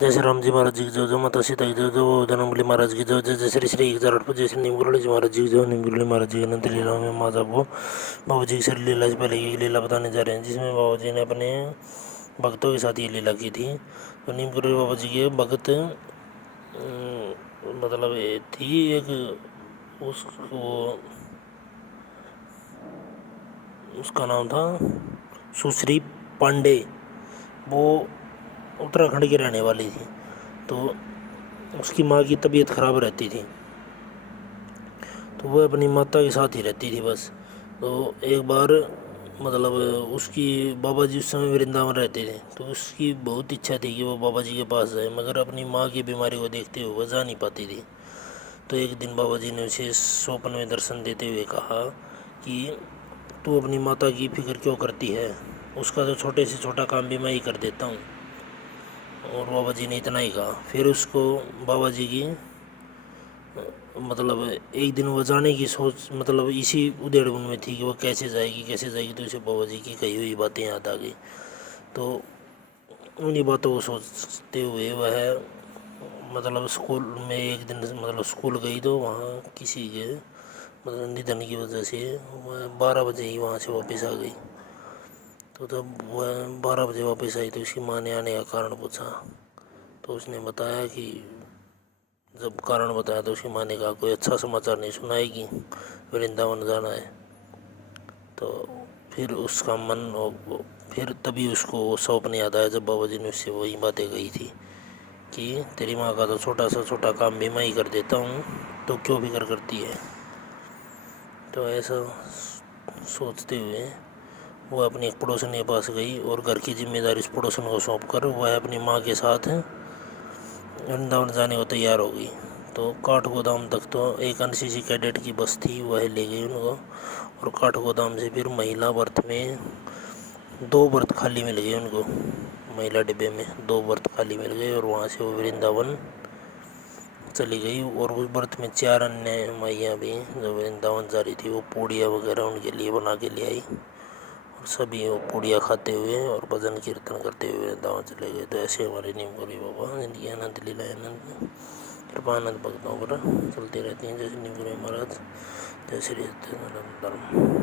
जय श्री राम जी महाराज जी की जय, जय माता सीता की जय, जय धनमुरली महाराज की जय, जय जय श्री श्री 1008 जय श्री नीम जी महाराज जी की जय। नीम महाराज जी के अनंत लीला में माता को बाबा जी की श्री लीला से पहले की लीला बताने जा रहे हैं, जिसमें बाबा जी ने अपने भक्तों के साथ ये लीला की थी। तो नीम बाबा जी के भक्त मतलब ये थी एक उसका नाम था सुश्री पांडे। वो उत्तराखंड की रहने वाली थी। तो उसकी माँ की तबीयत ख़राब रहती थी, तो वह अपनी माता के साथ ही रहती थी बस। तो एक बार मतलब उसकी बाबा जी उस समय वृंदावन रहते थे, तो उसकी बहुत इच्छा थी कि वो बाबा जी के पास जाए, मगर अपनी माँ की बीमारी को देखते हुए वह जा नहीं पाती थी। तो एक दिन बाबा जी ने उसे स्वप्न में दर्शन देते हुए कहा कि तू अपनी माता की फिक्र क्यों करती है, उसका तो छोटे से छोटा काम भी मैं ही कर देता हूँ। और बाबा जी ने इतना ही कहा। फिर उसको बाबा जी की मतलब एक दिन वो जाने की सोच मतलब इसी उधेड़बुन में थी कि वो कैसे जाएगी, तो इसे बाबा जी की कही हुई बातें याद आ गई। तो उन्हीं बातों को सोचते हुए वह मतलब स्कूल में एक दिन मतलब स्कूल गई, तो वहाँ किसी के मतलब निधन की वजह से वह 12 बजे ही वहाँ से वापस आ गई। तो जब वह 12 बजे वापस आई तो उसकी माँ ने आने का कारण पूछा, तो उसने बताया कि जब कारण बताया तो उसकी माँ ने कहा कोई अच्छा समाचार नहीं सुनाएगी, वृंदावन जाना है। तो फिर उसका फिर तभी उसको वो सपना याद आया जब बाबा जी ने उससे वही बातें कही थी कि तेरी माँ का तो छोटा सा छोटा काम भी मैं ही कर देता हूँ, तो क्यों फिक्र करती है। तो ऐसा सोचते हुए वह अपनी एक पड़ोसन के पास गई और घर की जिम्मेदारी उस पड़ोसन को सौंप कर वह अपनी माँ के साथ वृंदावन जाने को तैयार हो गई। तो काठगोदाम तक तो एक एनसीसी कैडेट की बस थी, वह ले गई उनको। और काठगोदाम से फिर महिला बर्थ में 2 बर्थ खाली मिल गए उनको, महिला डिब्बे में 2 बर्थ खाली मिल गए। और वहाँ से वो वृंदावन चली गई। और उस बर्थ में 4 अन्य माइयाँ भी जो वृंदावन जा रही थी, वो पूड़ियाँ वगैरह उनके लिए बना के ले आई। और सभी वो पूड़ियाँ खाते हुए और भजन कीर्तन करते हुए वृंदावन चले गए। तो ऐसे हमारे नीम गोरी बाबा जिनकी अनंत लीला अनंत कृपा अनंत भक्तों पर चलती रहती हैं। जैसे नीम गोरी महाराज, जय श्री सत्यानंद धर्म।